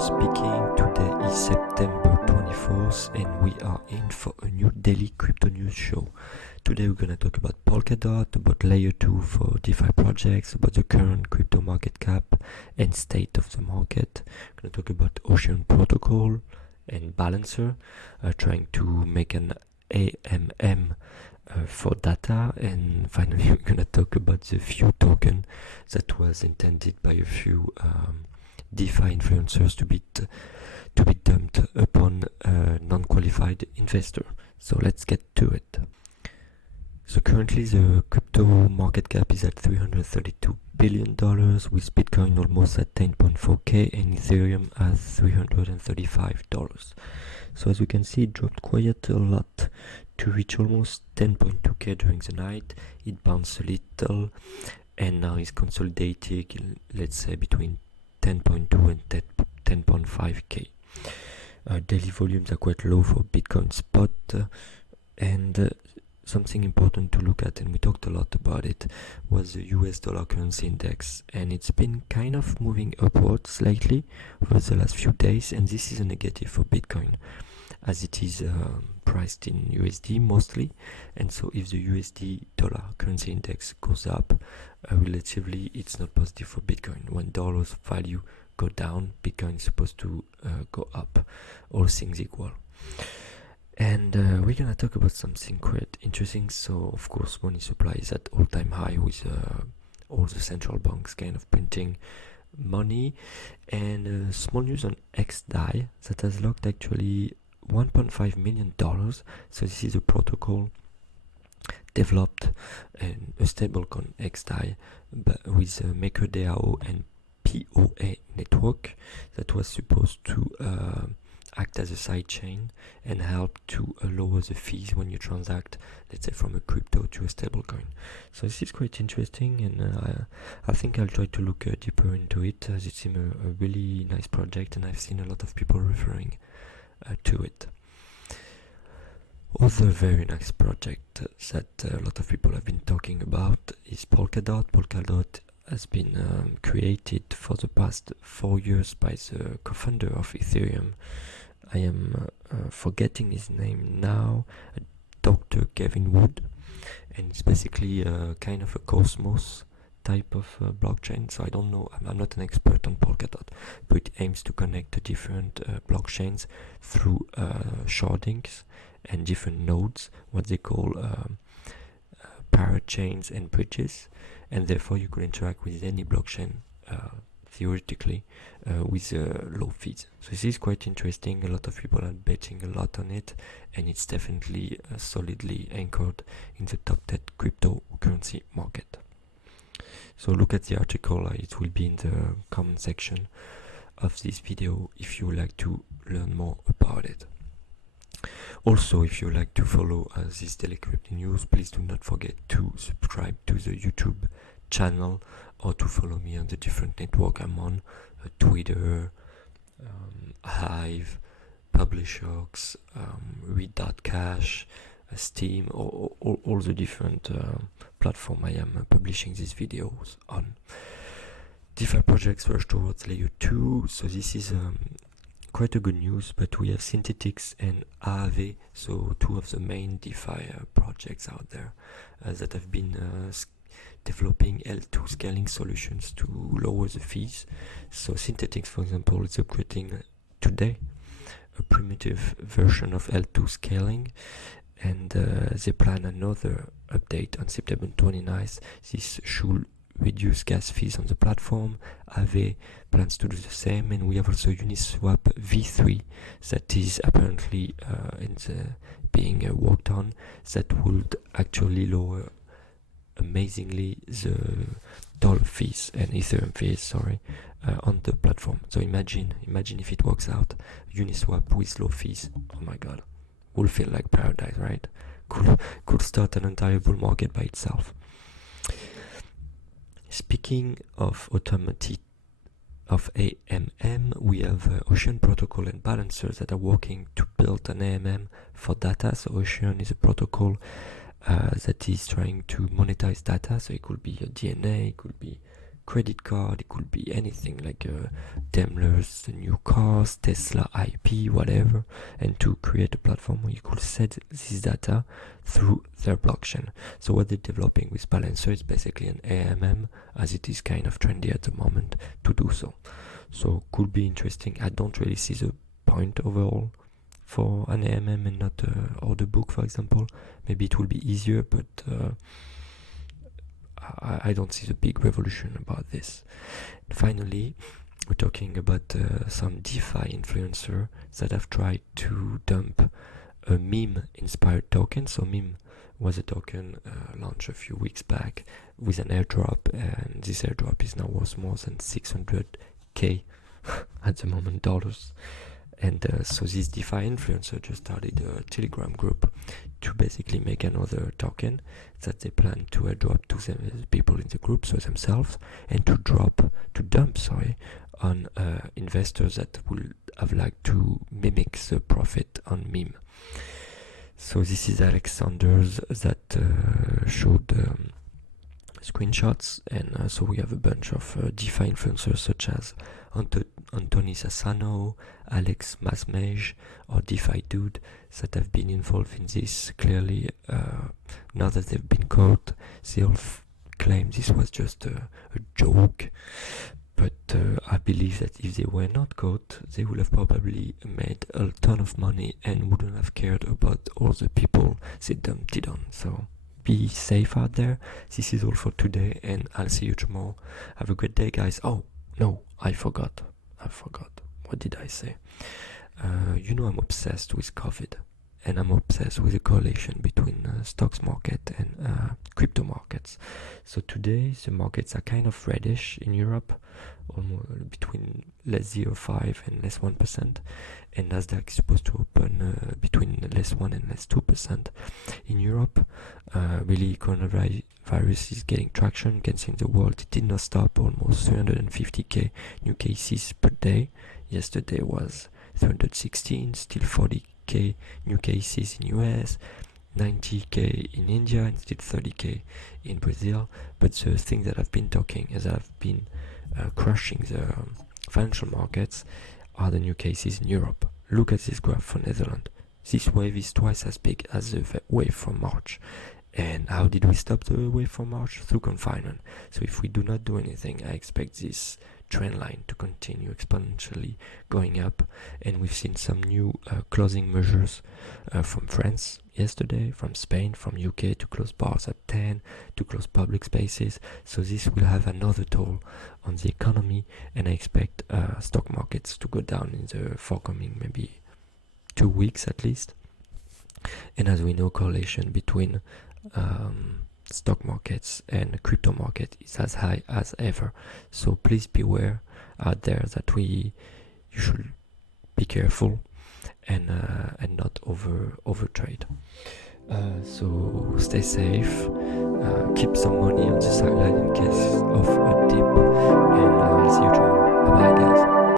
speaking. Today is September 24th and we are in for a new daily crypto news show. Today we're gonna talk about Polkadot, about layer 2 for DeFi projects, about the current crypto market cap and state of the market. We're gonna talk about Ocean Protocol and Balancer, trying to make an AMM for data, and finally we're gonna talk about the few token that was intended by a few DeFi influencers to be dumped upon a non-qualified investor. So let's get to it. So currently the crypto market cap is at $332 billion, with Bitcoin almost at 10.4k and Ethereum at $335. So as you can see, it dropped quite a lot to reach almost 10.2k during the night. It bounced a little and now is consolidating, let's say, between 10.2 and 10.5k. Daily volumes are quite low for Bitcoin spot, and something important to look at, and we talked a lot about it, was the US dollar currency index, and it's been kind of moving upwards slightly for the last few days, and this is a negative for Bitcoin as it is priced in USD mostly. And so if the USD dollar currency index goes up relatively, it's not positive for Bitcoin. When dollars value go down, Bitcoin is supposed to go up, all things equal. And we're gonna talk about something quite interesting. So of course money supply is at all-time high, with all the central banks kind of printing money, and small news on XDAI that has locked actually $1.5 million. So this is a protocol developed in a stablecoin XDAI, but with MakerDAO and POA network, that was supposed to act as a sidechain and help to lower the fees when you transact, let's say, from a crypto to a stablecoin. So this is quite interesting, and I think I'll try to look deeper into it, as it seems a really nice project, and I've seen a lot of people referring to it. Other very nice project that a lot of people have been talking about is Polkadot. Polkadot has been created for the past 4 years by the co-founder of Ethereum. I am forgetting his name now, Dr. Kevin Wood, and it's basically kind of a Cosmos type of blockchain. So I don't know, I'm not an expert on Polkadot, but it aims to connect the different blockchains through shardings and different nodes, what they call parachains and bridges, and therefore you could interact with any blockchain theoretically with low fees. So this is quite interesting. A lot of people are betting a lot on it, and it's definitely solidly anchored in the top 10 cryptocurrency market. So look at the article, it will be in the comment section of this video if you would like to learn more about it. Also, if you would like to follow this daily crypto news, please do not forget to subscribe to the YouTube channel, or to follow me on the different network I'm on, Twitter, Hive, Publishers, Read.cash, Steam, or all the different platforms I am publishing these videos on. DeFi projects rush towards layer 2, so this is quite a good news, but we have Synthetix and Aave, so two of the main DeFi projects out there that have been developing L2 scaling solutions to lower the fees. So Synthetix, for example, is upgrading today a primitive version of L2 scaling, and they plan another update on September 29th. This should reduce gas fees on the platform. Aave plans to do the same, and we have also Uniswap V3 that is apparently being worked on, that would actually lower amazingly the dollar fees and Ethereum fees, on the platform. So imagine if it works out, Uniswap with low fees. Oh my god, will feel like paradise, right? Could start an entire bull market by itself. Speaking of automated of AMM, we have Ocean Protocol and Balancer that are working to build an AMM for data. So Ocean is a protocol that is trying to monetize data. So it could be your DNA, it could be credit card, it could be anything like Daimler's new cars, Tesla IP, whatever, and to create a platform where you could set this data through their blockchain. So what they're developing with Balancer is basically an AMM, as it is kind of trendy at the moment to do so. So could be interesting. I don't really see the point overall for an AMM and not order book, for example. Maybe it will be easier, but I don't see the big revolution about this. And finally, we're talking about some DeFi influencer that have tried to dump a meme-inspired token. So meme was a token launched a few weeks back with an airdrop, and this airdrop is now worth more than 600k at the moment dollars. And so this DeFi influencer just started a Telegram group to basically make another token that they plan to airdrop to the people in the group, so themselves, and to dump on investors that would have liked to mimic the profit on meme. So this is Alexander's that showed screenshots, and so we have a bunch of DeFi influencers such as Anthony Sassano, Alex Masmej, or DeFi Dude that have been involved in this. Clearly, now that they've been caught, they all claim this was just a joke. But I believe that if they were not caught, they would have probably made a ton of money and wouldn't have cared about all the people they dumped it on. So be safe out there. This is all for today, and I'll see you tomorrow. Have a great day, guys. Oh no, I forgot. What did I say? You know I'm obsessed with COVID, and I'm obsessed with the correlation between stocks market and crypto markets. So today the markets are kind of reddish in Europe, almost between less 0.5 and less 1%, and Nasdaq is supposed to open between less 1 and less 2%. In Europe, really coronavirus is getting traction. You can see in the world it did not stop. Almost 350k new cases per day. Yesterday was 316, still 40k new cases in US, 90k in India, and still 30k in Brazil. But the thing that I've been talking as I've been crushing the financial markets are the new cases in Europe. Look at this graph for Netherlands. This wave is twice as big as the wave from March. And how did we stop the wave from March? Through confinement. So if we do not do anything, I expect this trend line to continue exponentially going up. And we've seen some new closing measures from France yesterday, from Spain, from UK to close bars at 10, to close public spaces. So this will have another toll on the economy, and I expect stock markets to go down in the forthcoming maybe 2 weeks at least. And as we know, correlation between stock markets and crypto market is as high as ever. So please beware out there that you should be careful and not over trade. So stay safe, keep some money on the sideline in case of a dip, and I'll see you tomorrow. Bye bye, guys.